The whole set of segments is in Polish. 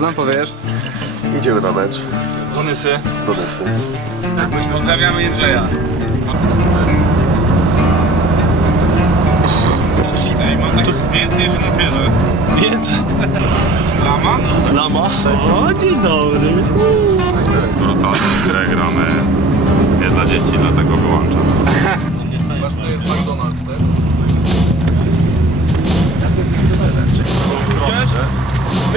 nam powiesz? Idziemy na mecz Bonusy. do Nysy. Pozdrawiamy Jędrzeja. Ej, mam tak więcej niż na zwierzę. Więcej? Lama? Lama. O, dzień dobry. brutalną grę gramy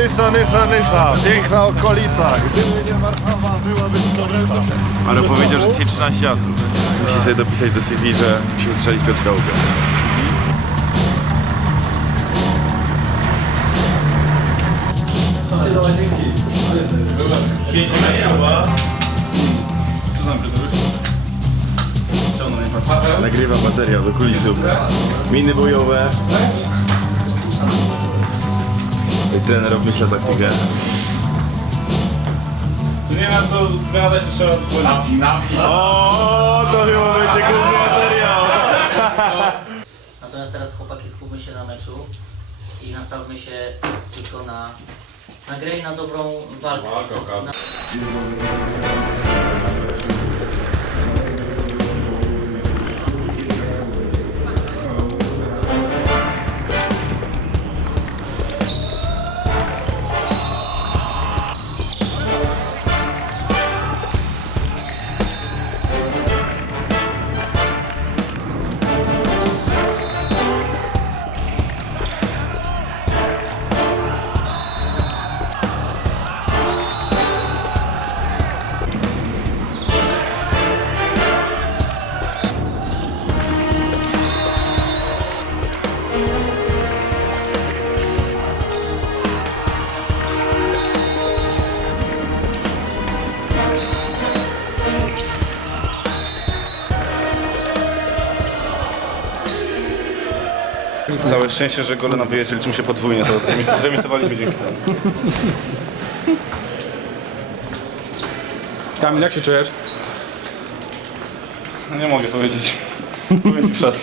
Nysa, Nysa, Nysa, piękna okolica. Gdyby nie Warszawa, byłaby stolica. Ale powiedział, że dzisiaj 13 asów. Musi sobie dopisać do CV, że musimy strzelić Piotrka Łupia. Nagrywa materiał do kulisów. Miny bojowe. I trener obmyśla taktykę. Tu nie ma co gadać, to trzeba dzwonić. O, to chyba będzie główny materiał. Natomiast teraz chłopaki skupmy się na meczu i nastawmy się tylko na, na grę i na dobrą walkę. Na, Całe szczęście, że gole na wyjeździe liczą się podwójnie, to zremisowaliśmy dzięki temu. Kamil, jak się czujesz? No nie mogę powiedzieć. Powiem ci przed.